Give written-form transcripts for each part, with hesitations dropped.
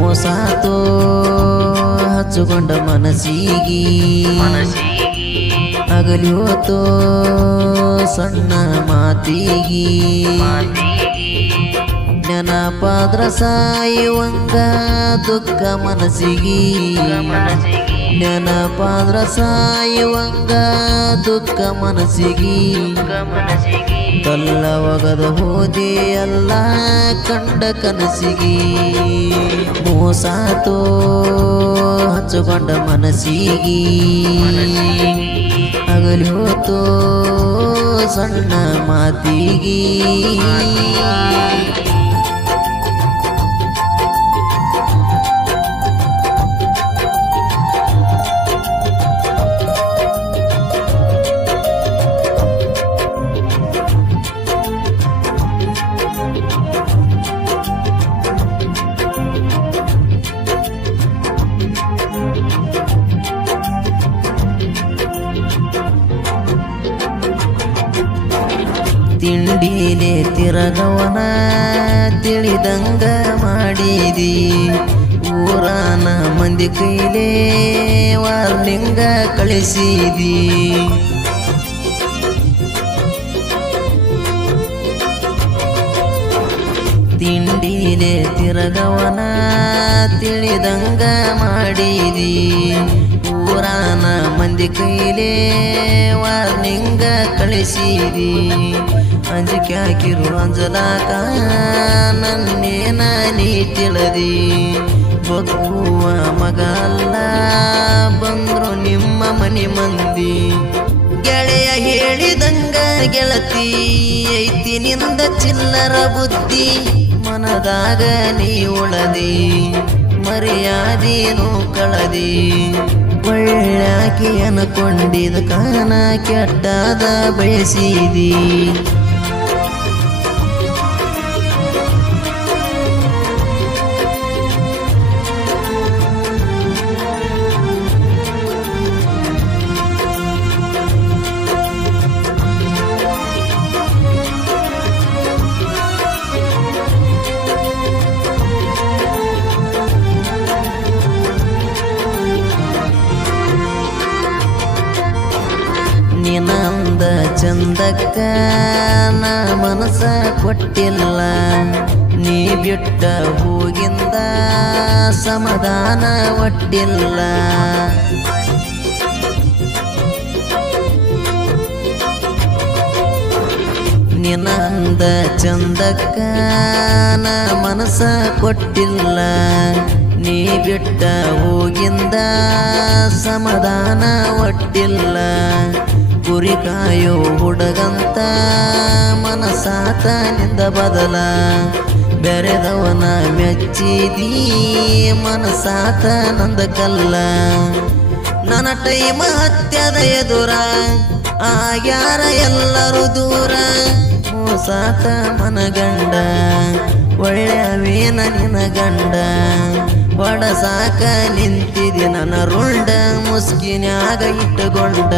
ಮೋಸಾತೋ ಹಚ್ಚುಕೊಂಡ ಮನಸ್ಸಿಗಿ ಅಗಲಿ ಹೋತೋ ಸಣ್ಣ ಮಾತಿಗಿ ನೆನಪಾದ್ರ ಸಾಯುವಂಗ ದುಃಖ ಮನಸ್ಸಿಗಿ ನೆನಪಾದ್ರ ಸಾಯುವಂಗ ದುಃಖ ಮನಸ್ಸಿಗಿ ಕಲ್ಲ ಒಗದ ಹೋದೆ ಅಲ್ಲ ಕಂಡ ಕನಸಿಗಿ ಮೋಸಾತೋ ಹಚ್ಚುಕೊಂಡ ಮನಸ್ಸಿಗಿ ಅಗಲಿ ಹೋತೋ ಸಣ್ಣ ಮಾತಿಗಿ ತಿಂಡಿಲೆ ತಿರಗವನ ತಿಳಿದಂಗ ಮಾಡಿದಿ ಊರಾನ ಮಂದಿ ಕೈಲೇ ವಾರ್ನಿಂಗ ಕಳಿಸಿದಿ ತಿಂಡಿಲೆ ತಿರಗವನ ತಿಳಿದಂಗ ಮಾಡಿದಿ ಊರಾನ ಮಂದಿ ಕೈಲೇ ವಾರ್ನಿಂಗ ಕಳಿಸಿದಿ ಅಂಜಿಕೆ ಹಾಕಿರು ಅಂಜಲಾಕ ನನ್ನೇನ ನೀ ತಿಳಿದಿ ಬಗ್ಗುವ ಮಗ ಅಲ್ಲ ಬಂದ್ರು ನಿಮ್ಮ ಮನೆ ಮಂದಿ ಗೆಳೆಯ ಹೇಳಿದಂಗ ಗೆಳತಿ ಐತಿ ನಿಂದ ಚಿಲ್ಲರ ಬುದ್ಧಿ ಮನದಾಗ ನೀ ಉಳದಿ ಮರ್ಯಾದೇನು ಕಳದಿ ಒಳ್ಳ್ಯಾಕಿ ಅನ್ಕೊಂಡಿದ ಕಾನ ಕೆಟ್ಟದ ಬಯಸಿದಿ ನಿನಂದ ಚಂದಕ್ಕ ನಾ ಮನಸ ಕೊಟ್ಟಿಲ್ಲ ನೀ ಬಿಟ್ಟ ಹೋಗಿಂದ ಸಮಾಧಾನ ಒಟ್ಟಿಲ್ಲ ನಿನಂದ ಚಂದಕ್ಕ ನಾ ಮನಸ ಕೊಟ್ಟಿಲ್ಲ ನೀ ಬಿಟ್ಟ ಹೋಗಿಂದ ಸಮಾಧಾನ ಒಟ್ಟಿಲ್ಲ ಕುರಿ ಕಾಯೋ ಹುಡುಗಂತ ಮನಸಾತ ನಿಂದ ಬದಲ ಬೆರೆದವನ ಮೆಚ್ಚಿದಿ ಮನಸಾತ ನಂದ ಕಲ್ಲ ನನ್ನ ಟೈಮ ಹತ್ಯದ ಎದುರ ಆಗ್ಯಾರ ಎಲ್ಲರೂ ದೂರ ಮೋಸಾತ ಮನಗಂಡ ಒಳ್ಳೆಯವೇನ ನಿನ ಗಂಡ ಬಡಸಾಕ ನಿಂತಿದಿ ನನ್ನ ರುಂಡ ಮುಸ್ಕಿನ್ಯಾಗ ಇಟ್ಟುಕೊಂಡ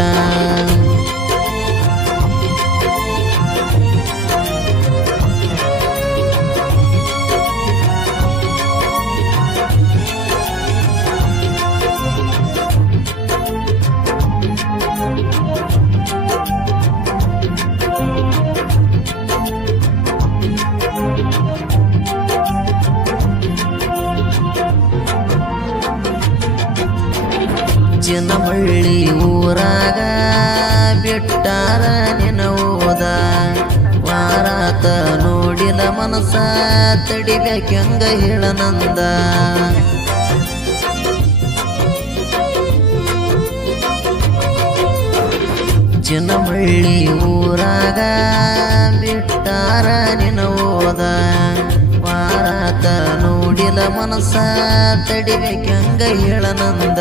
ಚಿನ್ನಮಳ್ಳಿ ಊರಾಗ ಬಿಟ್ಟಾರ ನಿನ ಓದ ವಾರಾತ ನೋಡಿದ ಮನಸ ತಡಿಬೇಕೆಂಗ ಹೇಳನಂದ ಚಿನ್ನಮಳ್ಳಿ ಊರಾಗ ಬಿಟ್ಟಾರ ನಿನ ಓದ ವಾರಾತ ನೋಡಿದ ಮನಸ ತಡಿಬೇಕೆಂಗ ಹೇಳನಂದ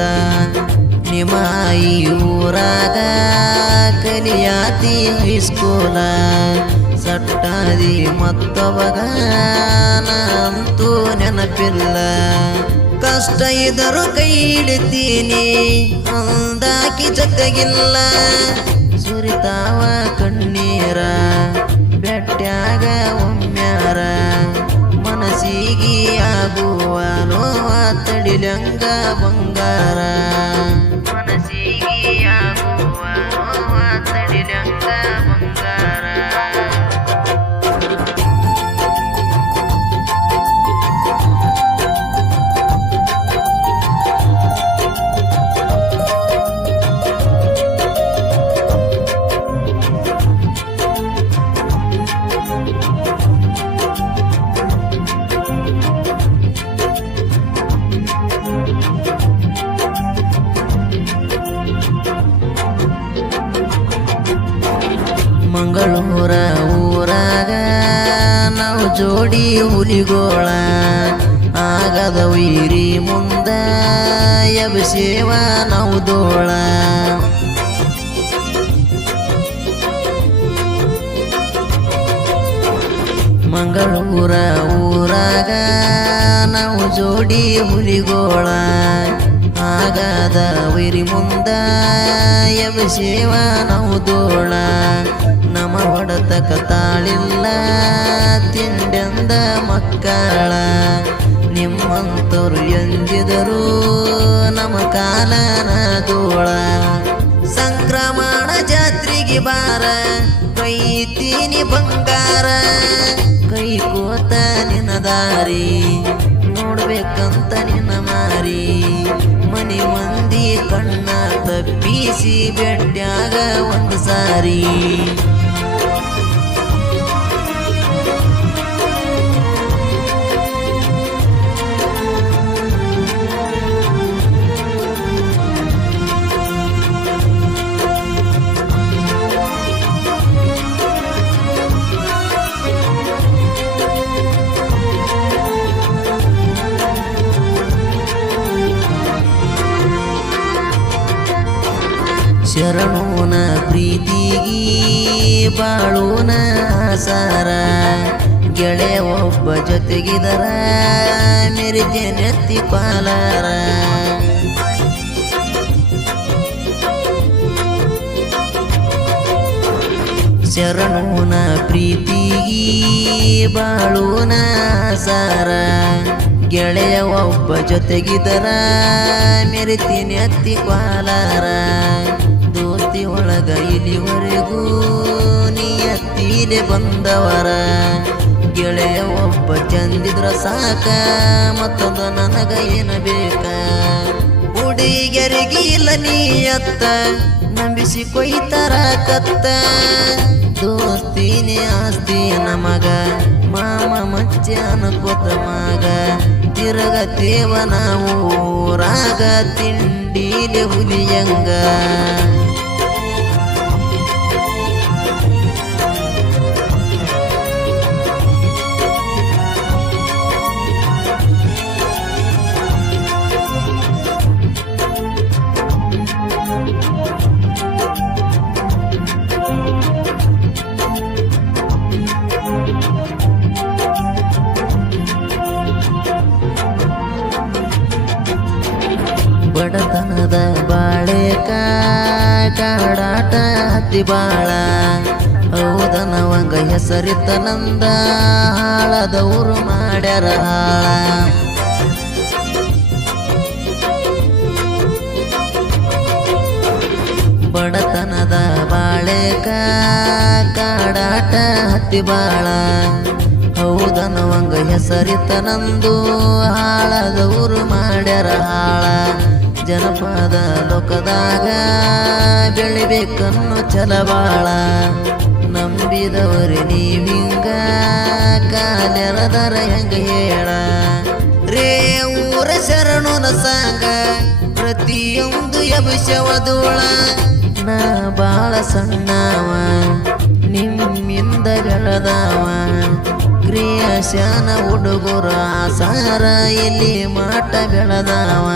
ನಿಮ್ಮ ಈ ಊರಾಗ ಕಲಿಯಾತಿ ಹೈಸ್ಕೂಲ ಸಟ್ಟಾದಿ ಮತ್ತೊಬ್ಬಗ ಅಂತೂ ನೆನಪಿಲ್ಲ ಕಷ್ಟ ಇದರೂ ಕೈ ಹಿಡಿತೀನಿ ಅಂದಾಕಿ ಜೊತೆಗಿಲ್ಲ ಸುರಿತಾವ ಕಣ್ಣೀರ ಬೆಟ್ಟ್ಯಾಗ ಒಮ್ಮ್ಯಾರ ಮನಸ್ಸಿಗೆ ಆಗುವ ನೋವ ತಡಿಲಂಗ ಬಂಗಾರ ಮನಸ್ಸಿಗೆ ಆಗುವ ನೋವ ತಡಿಲಂಗ ಬಂಗಾರ ಮಂಗಳೂರ ಊರಾಗ ನಾವು ಜೋಡಿ ಹುಲಿಗೋಳ ಆಗದ ವೀರಿ ಮುಂದ ಎಬಸೇವ ನಾವು ದೋಳ ಮಂಗಳೂರ ಊರಾಗ ನಾವು ಜೋಡಿ ಹುಲಿಗೋಳ ಆಗದ ವೈರಿ ಮುಂದ ಎಬಸೇವ ನಾವು ದೋಳ ನಮ ಹೊಡೆತಕ ತಾಳಿಲ್ಲ ತಿಂಡೆಂದ ಮಕ್ಕಳ ನಿಮ್ಮಂತರು ಎಂದಿದರು ನಮ್ಮ ಕಾಲನ ದೋಳ ಸಂಕ್ರಮಣ ಜಾತ್ರೆಗೆ ಬಾರ ಕೈತೀನಿ ಬಂಗಾರ ಕೈ ಕೋತ ನಿನ್ನ ದಾರಿ ನೋಡ್ಬೇಕಂತ ನಿನ್ನ ಮಾರಿ ಮನೆ ಮಂದಿ ಕಣ್ಣ ತಪ್ಪಿಸಿ ಬೆಟ್ಟ್ಯಾಗ ಒಂದು ಸಾರಿ ಶರಣೋನ ಪ್ರೀತಿಗಿ ಬಾಳೋನ ಸಾರ ಗೆಳೆಯ ಒಬ್ಬ ಜೊತೆಗಿದರ ಮೆರಿತೆ ನೆತ್ತಿ ಪಾಲಾರ ಶರಣೋನ ಪ್ರೀತಿಗಿ ಬಾಳೋನ ಸಾರ ಗೆಳೆಯ ಒಬ್ಬ ಜೊತೆಗಿದರ ಮೆರಿತಿ ನೆತ್ತಿ ಪಾಲಾರ ದೋಸ್ತಿ ಒಳಗ ಇಲ್ಲಿವರೆಗೂ ನಿಯತ್ತಿಲೆ ಬಂದವರ ಗೆಳೆಯ ಒಬ್ಬ ಚಂದಿದ್ರ ಸಾಕ ಮತ್ತೊಂದು ನನಗ ಏನ ಬೇಕ ಹುಡುಗಿಯರಿಗೆ ಇಲ್ಲ ನೀಯತ್ತ ನಂಬಿಸಿ ಕೊಯ್ತರ ಕತ್ತ ದೋಸ್ತಿನೇ ಆಸ್ತಿ ನಮಗ ಮಾಮ ಮಚ್ಚ ಅನ್ಕೋತ ಮಗ ತಿರಗತೇವ ನಾವು ಊರಾಗ ತಿಂಡಿಲೆ ಹುಲಿಯಂಗ ಬಡತನದ ಬಾಳೆಕ ಕಾಡಾಟ ಹತ್ತಿ ಬಾಳ ಹೌದನವಂಗ ಹೆಸರಿತನಂದ ಹಾಳದವರು ಮಾಡ್ಯಾರ ಹಾಳ ಬಡತನದ ಬಾಳೆಕ ಕಾಡಾಟ ಹತ್ತಿ ಬಾಳ ಹೌದನವಂಗ ಹೆಸರಿತನಂದು ಹಾಳದವರು ಮಾಡ್ಯಾರ ಹಾಳ ಜನಪದ ಲೋಕದಾಗ ಬೆಳಿಬೇಕನ್ನು ಛಲಬಾಳ ನಂಬಿದವರು ನೀವಿಂಗ ಕಾಲೆರದರ ಹೆಂಗ ಹೇಳ ರೇ ಊರ ಶರಣುನ ಸಾಂಗ ಪ್ರತಿಯೊಂದು ಎಬಸವದೋಳ ನಾ ಬಾಳ ಸಣ್ಣವ ನಿಮ್ಮಿಂದ ಬೆಳೆದವ ಕ್ರಿಯಾಶಾನ ಹುಡುಗರ ಆಸಾರ ಎಲ್ಲಿ ಮಾಟ ಬೆಳೆದವ